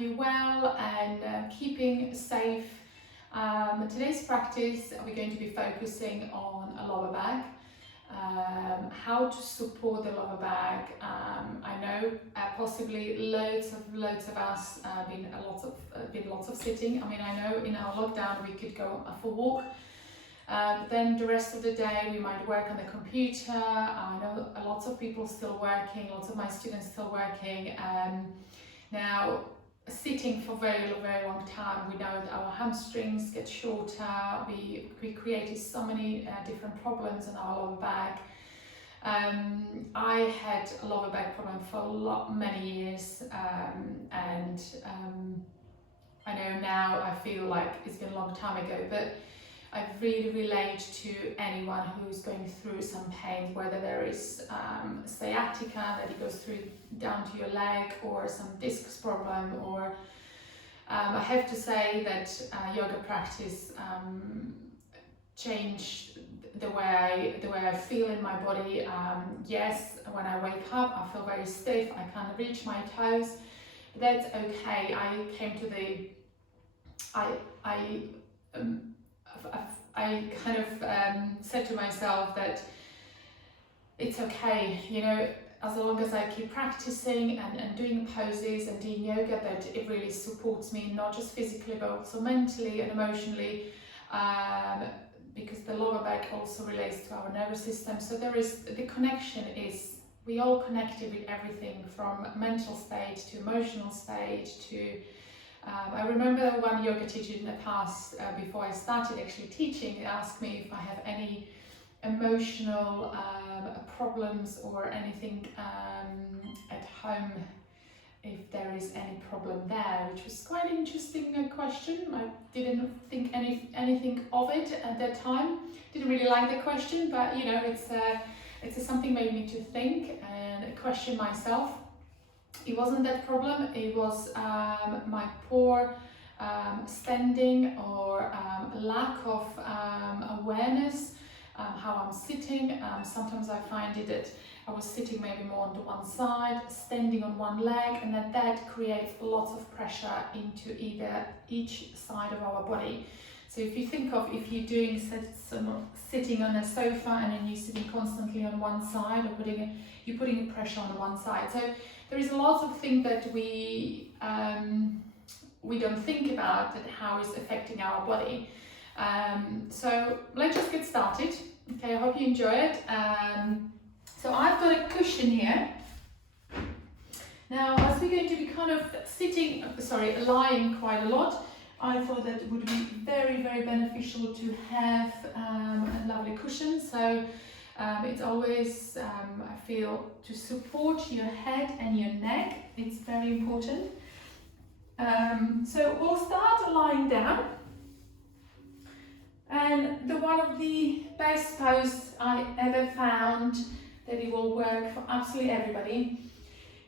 you well and keeping safe. Today's practice, we're going to be focusing on a lower back, how to support the lower back. I know possibly loads of us been lots of sitting. I mean, I know in our lockdown we could go for a walk. Then the rest of the day we might work on the computer. I know lots of people still working, lots of my students still working. Now, sitting for very long time, we know that our hamstrings get shorter. We created so many different problems in our lower back. I had a lower back problem for many years, and I know now I feel like it's been a long time ago, but I really relate to anyone who's going through some pain, whether there is sciatica that it goes through down to your leg, or some disc problem, or I have to say that yoga practice changed the way I feel in my body. Yes, when I wake up, I feel very stiff. I can't reach my toes. But that's okay. I kind of said to myself that it's okay, you know, as long as I keep practicing and doing poses and doing yoga, that it really supports me, not just physically but also mentally and emotionally, because the lower back also relates to our nervous system. So the connection is, we all connected with everything from mental state to emotional state to I remember one yoga teacher in the past, before I started actually teaching, asked me if I have any emotional problems or anything at home, if there is any problem there, which was quite an interesting question. I didn't think anything of it at that time. Didn't really like the question, but you know, it's something made me to think and question myself. It wasn't that problem, it was my poor standing or lack of awareness, how I'm sitting. Sometimes I find it that I was sitting maybe more on one side, standing on one leg, and that creates lots of pressure into each side of our body. So if you think of, if you're doing sitting on a sofa and then you're sitting constantly on one side, or you're putting pressure on one side. So there is a lot of things that we don't think about, that how it's affecting our body. So let's just get started. Okay, I hope you enjoy it. So I've got a cushion here. Now, as we're going to be kind of lying quite a lot, I thought that it would be very beneficial to have a lovely cushion. So it's always, I feel, to support your head and your neck. It's very important. So we'll start lying down. And one of the best poses I ever found, that it will work for absolutely everybody.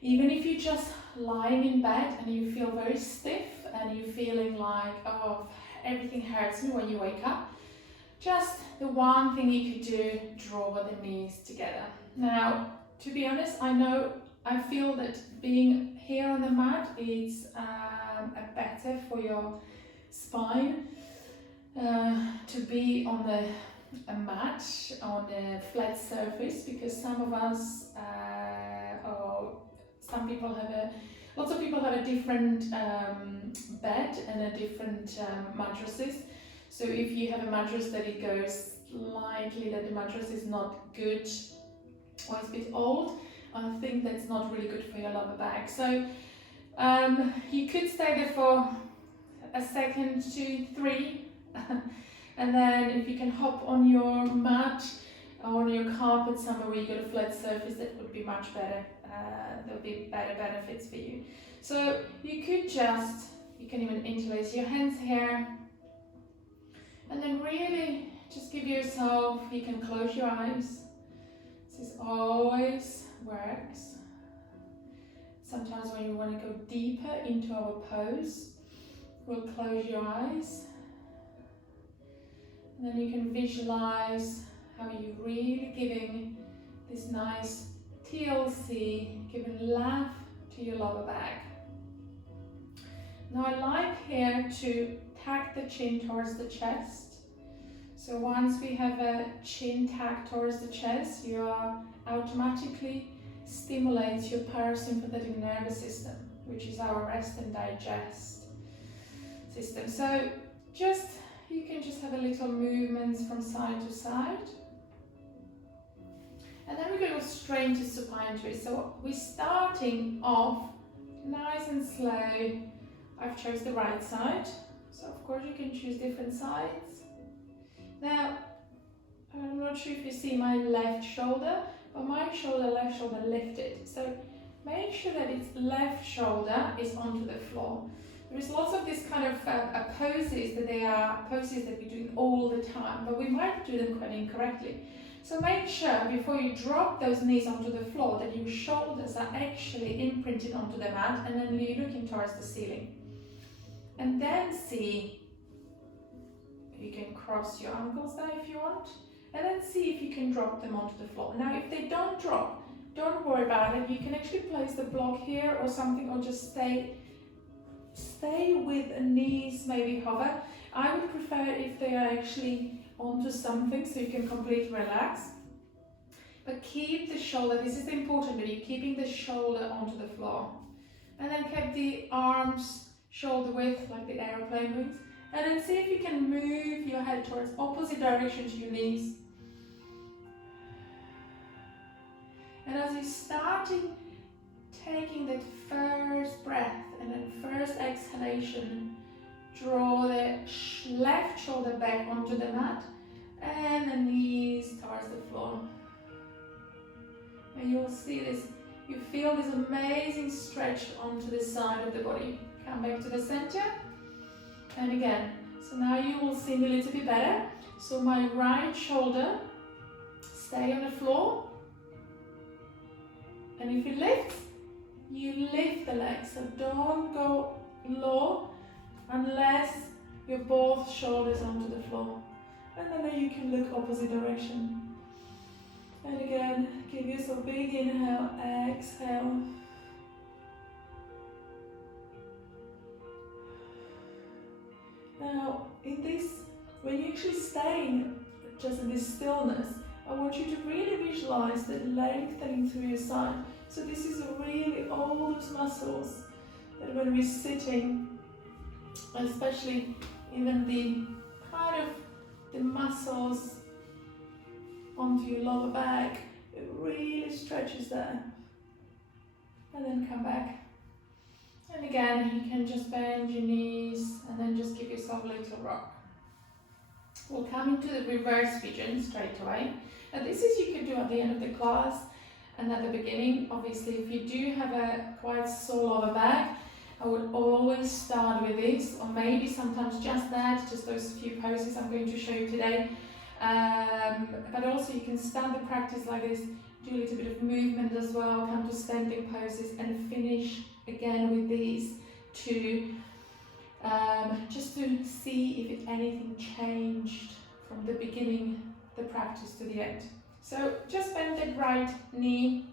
Even if you're just lying in bed and you feel very stiff and you're feeling like, oh, everything hurts me when you wake up, just the one thing you could do, draw the knees together. Now, to be honest, I feel that being here on the mat is better for your spine, to be on a mat, on a flat surface, because some of us, lots of people have a different bed and a different mattresses. So if you have a mattress that it goes slightly, that the mattress is not good, or it's a bit old, I think that's not really good for your lower back. So you could stay there for a second, 2, 3, and then if you can hop on your mat or on your carpet somewhere where you got a flat surface, that would be much better. There would be better benefits for you. So you can even interlace your hands here, and then really just give yourself, you can close your eyes. This always works. Sometimes when you want to go deeper into our pose, we'll close your eyes. And then you can visualize how you're really giving this nice TLC, giving love to your lower back. Now I like here to tag the chin towards the chest. So once we have a chin tag towards the chest, you are automatically stimulates your parasympathetic nervous system, which is our rest and digest system. So you can just have a little movements from side to side. And then we're going to go straight into supine twist. So we're starting off nice and slow. I've chose the right side. So of course you can choose different sides. Now, I'm not sure if you see my left shoulder, but my left shoulder lifted. So make sure that its left shoulder is onto the floor. There's lots of this kind of poses that they are poses that we're doing all the time, but we might do them quite incorrectly. So make sure before you drop those knees onto the floor that your shoulders are actually imprinted onto the mat, and then you're looking towards the ceiling. And then see, you can cross your ankles there if you want, and then see if you can drop them onto the floor. Now if they don't drop, don't worry about it. You can actually place the block here or something, or just stay with the knees, maybe hover. I would prefer if they are actually onto something so you can completely relax. But keep the shoulder, this is important, but you're keeping the shoulder onto the floor. And then keep the arms shoulder width, like the aeroplane wings. And then see if you can move your head towards opposite direction to your knees. And as you're starting, taking that first breath and then first exhalation, draw the left shoulder back onto the mat and the knees towards the floor. And you'll see this, you feel this amazing stretch onto the side of the body. Come back to the center. And again, so now you will see me a little bit better. So my right shoulder, stay on the floor. And if you lift the legs. So don't go low unless your both shoulders onto the floor. And then you can look opposite direction. And again, give yourself a big inhale, exhale. Now, in this, when you actually stay just in this stillness, I want you to really visualize the lengthening through your side. So this is really all those muscles that when we're sitting, especially even the kind of the muscles onto your lower back, it really stretches there. And then come back. And again, you can just bend your knees and then just give yourself a little rock. We'll come into the reverse pigeon straight away. And this is you could do at the end of the class and at the beginning. Obviously, if you do have a quite sore lower back, I would always start with this, or maybe sometimes just that, just those few poses I'm going to show you today. But also you can start the practice like this, do a little bit of movement as well, come to standing poses and finish again with these two, just to see if anything changed from the beginning, the practice to the end. So just bend the right knee,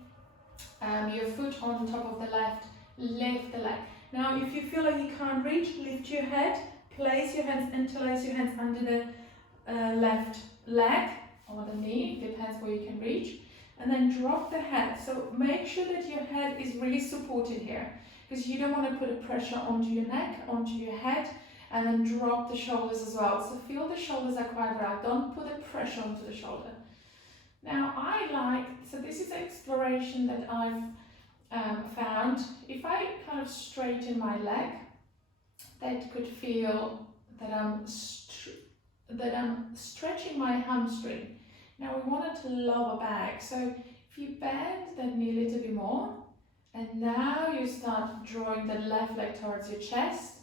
your foot on top of the left, lift the leg. Now if you feel like you can't reach, lift your head, place your hands, interlace your hands under the left leg or the knee, depends where you can reach, and then drop the head. So make sure that your head is really supported here, because you don't want to put a pressure onto your neck, onto your head, and then drop the shoulders as well. So feel the shoulders are quite round, don't put a pressure onto the shoulder. Now so this is exploration that I've found. If I kind of straighten my leg, that could feel that I'm stretching my hamstring. Now we want it to lower back. So if you bend the knee a little bit more, and now you start drawing the left leg towards your chest,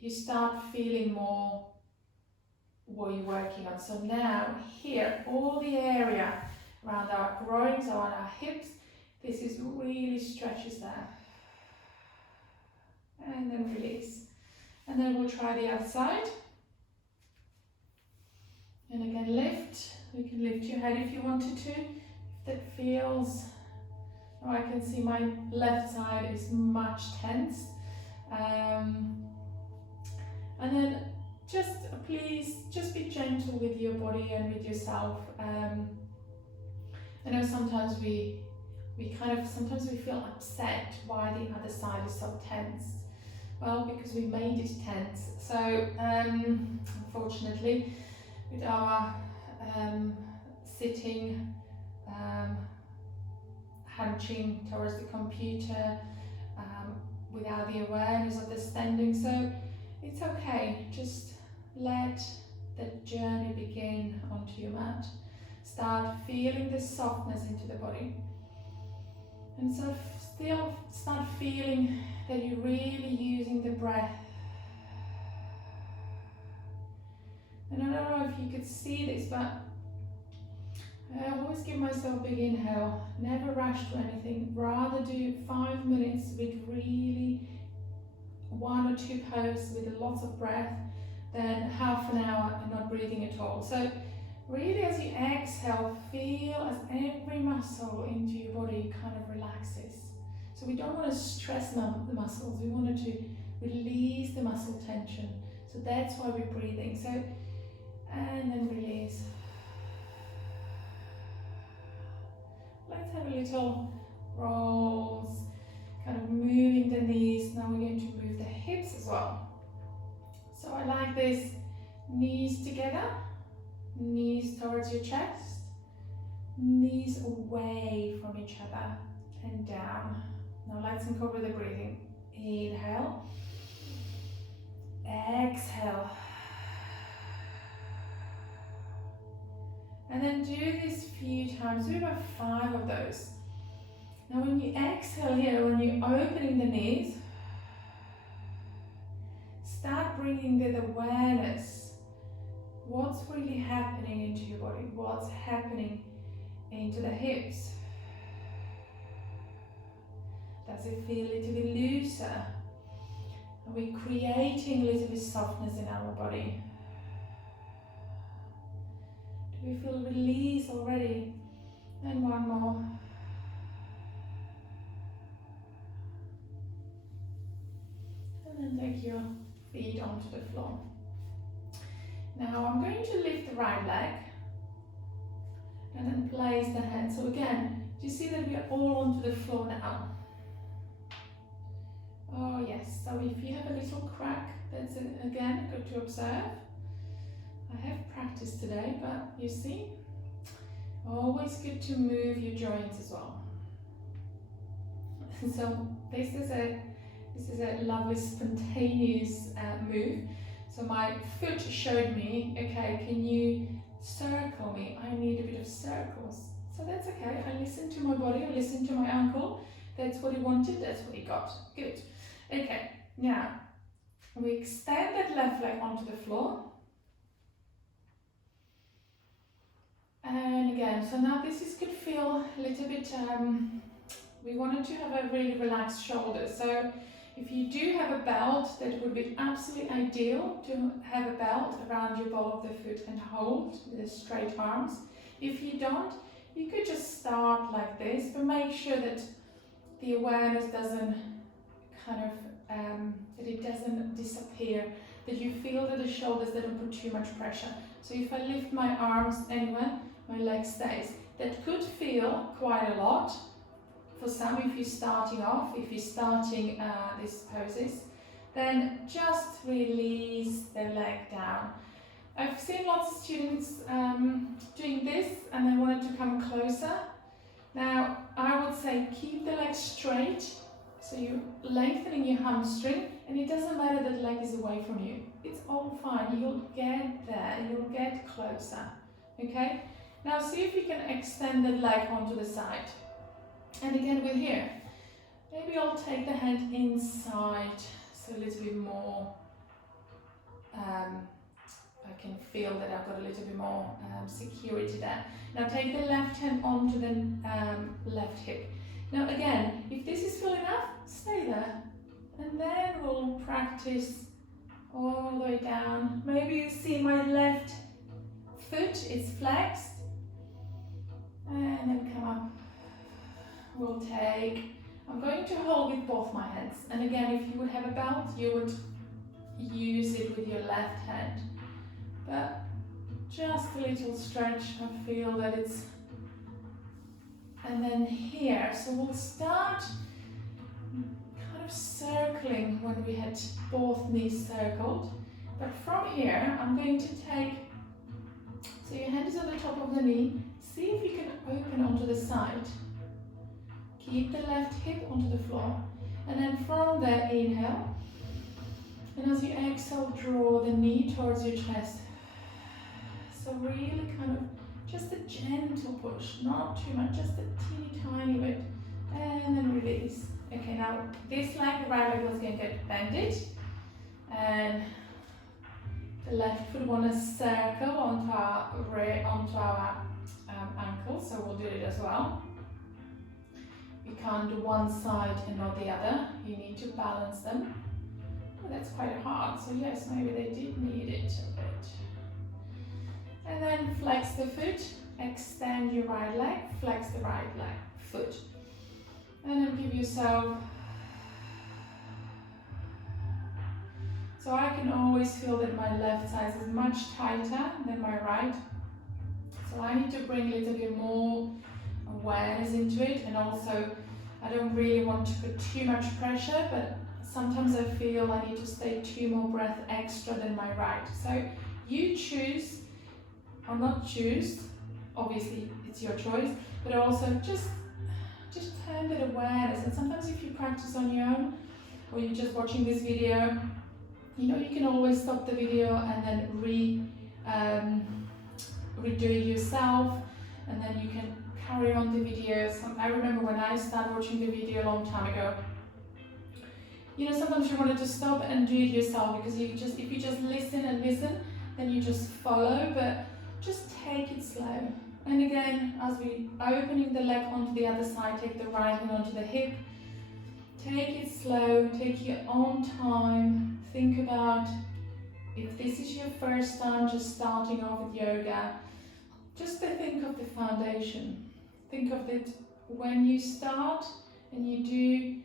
you start feeling more what you're working on. So now here, all the area around our groins or on our hips, this is really stretches there. And then release. And then we'll try the other side. And again, lift. You can lift your head if you wanted to. If that feels, oh, I can see my left side is much tense. And then please just be gentle with your body and with yourself. I know sometimes we sometimes we feel upset why the other side is so tense. Well, because we made it tense. So unfortunately, with our sitting, hunching towards the computer, without the awareness of the standing. So it's okay, just let the journey begin onto your mat. Start feeling the softness into the body. And so still start feeling that you're really using the breath. And I don't know if you could see this, but I always give myself a big inhale, never rush to anything, rather do 5 minutes with really 1 or 2 poses with lots of breath than half an hour and not breathing at all. So really as you exhale, feel as every muscle into your body kind of relaxes. So we don't want to stress the muscles, we want to release the muscle tension. So that's why we're breathing. So, and then release. Let's have a little rolls, kind of moving the knees. Now we're going to move the hips as well. So I like this, knees together, knees towards your chest, knees away from each other and down. Now let's incorporate the breathing. Inhale, exhale. And then do this a few times, do about 5 of those. Now when you exhale here, when you're opening the knees, start bringing that awareness. What's really happening into your body? What's happening into the hips? Does it feel a little bit looser? Are we creating a little bit of softness in our body? Do we feel release already? And one more. And then take your feet onto the floor. Now I'm going to lift the right leg and then place the hand. So again, do you see that we are all onto the floor now? Oh yes, so if you have a little crack, that's again good to observe. I have practiced today, but you see, always good to move your joints as well. So this is a lovely spontaneous move. So my foot showed me, okay, can you circle me? I need a bit of circles. So that's okay, I listened to my body, I listened to my ankle. That's what he wanted, that's what he got. Good. Okay, now we extend that left leg onto the floor. And again, so now this could feel a little bit, we wanted to have a really relaxed shoulder. So if you do have a belt, that would be absolutely ideal to have a belt around your ball of the foot and hold with the straight arms. If you don't, you could just start like this, but make sure that the awareness doesn't kind of, that it doesn't disappear, that you feel that the shoulders don't put too much pressure. So if I lift my arms anywhere, my leg stays. That could feel quite a lot. For some, if you're starting off, if you're starting these poses, then just release the leg down. I've seen lots of students doing this and they wanted to come closer. Now, I would say keep the leg straight, so you're lengthening your hamstring, and it doesn't matter that the leg is away from you. It's all fine, you'll get there, you'll get closer, okay? Now see if you can extend the leg onto the side. And again with here, maybe I'll take the hand inside, so a little bit more, I can feel that I've got a little bit more security there. Now take the left hand onto the left hip. Now again, if this is full enough, stay there. And then we'll practice all the way down. Maybe you see my left foot is flexed. And then come up. We'll take I'm going to hold with both my hands. And again, if you would have a belt, you would use it with your left hand. But just a little stretch, I feel that it's... And then here, so we'll start kind of circling when we had both knees circled. But from here, I'm going to take, so your hand is on the top of the knee, see if you can open onto the side. Keep the left hip onto the floor. And then from there, inhale. And as you exhale, draw the knee towards your chest. So really kind of just a gentle push, not too much, just a teeny tiny bit. And then release. Okay, now this leg, the right leg was going to get bended. And the left foot want to circle onto our ankle, so we'll do it as well. You can't do one side and not the other. You need to balance them. Oh, that's quite hard, so yes, maybe they did need it a bit. And then flex the foot, extend your right leg, flex the right leg, foot. And then give yourself... So I can always feel that my left side is much tighter than my right. So I need to bring a little bit more awareness into it, and also I don't really want to put too much pressure, but sometimes I feel I need to stay 2 more breaths extra than my right. So you choose or not choose, obviously it's your choice, but also just turn that awareness. And sometimes if you practice on your own, or you're just watching this video, you know, you can always stop the video and then redo it yourself, and then you can carry on the video. I remember when I started watching the video a long time ago, you know, sometimes you wanted to stop and do it yourself, because if you just listen and listen, then you just follow, but just take it slow. And again, as we opening the leg onto the other side, take the right hand onto the hip, take it slow, take your own time. Think about, if this is your first time just starting off with yoga, just to think of the foundation. Think of it when you start and you do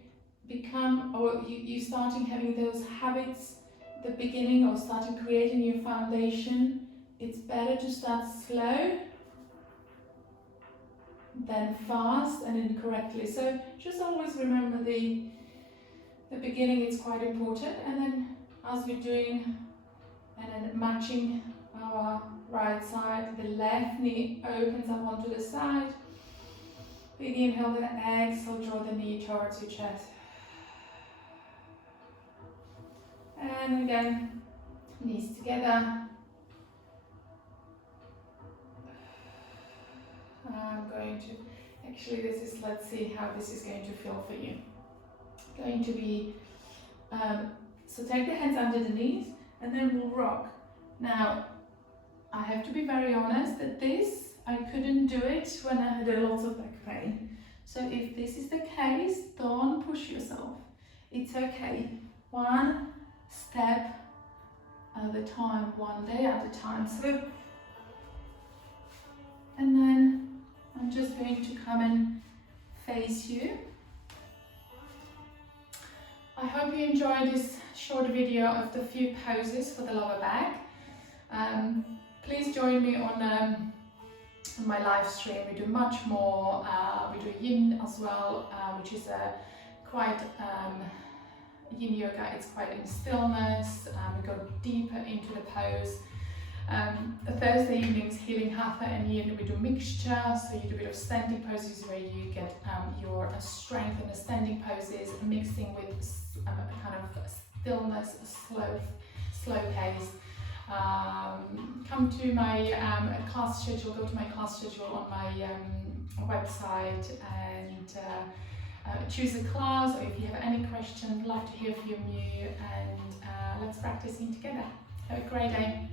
become, or you starting having those habits, the beginning, or starting creating your foundation. It's better to start slow than fast and incorrectly. So just always remember the beginning is quite important, and then as we're doing and then matching our right side, the left knee opens up onto the side. Big inhale, then exhale, draw the knee towards your chest. And again, knees together. I'm going to, actually let's see how this is going to feel for you. Going to be, so take the hands under the knees and then we'll rock. Now, I have to be very honest that I couldn't do it when I had a lot of back pain. So if this is the case, don't push yourself. It's okay. One step at a time, one day at a time. So, and then I'm just going to come and face you. I hope you enjoyed this short video of the few poses for the lower back. Please join me on my live stream. We do much more. We do yin as well, which is quite yin yoga. It's quite in stillness. We go deeper into the pose. Thursday evenings, healing hatha and yin, we do mixture, so you do a bit of standing poses where you get your strength in the standing poses, mixing with kind of stillness, slow pace. Come to my class schedule, go to my class schedule on my website and choose a class, or if you have any questions, love to hear from you, and let's practice together. Have a great day.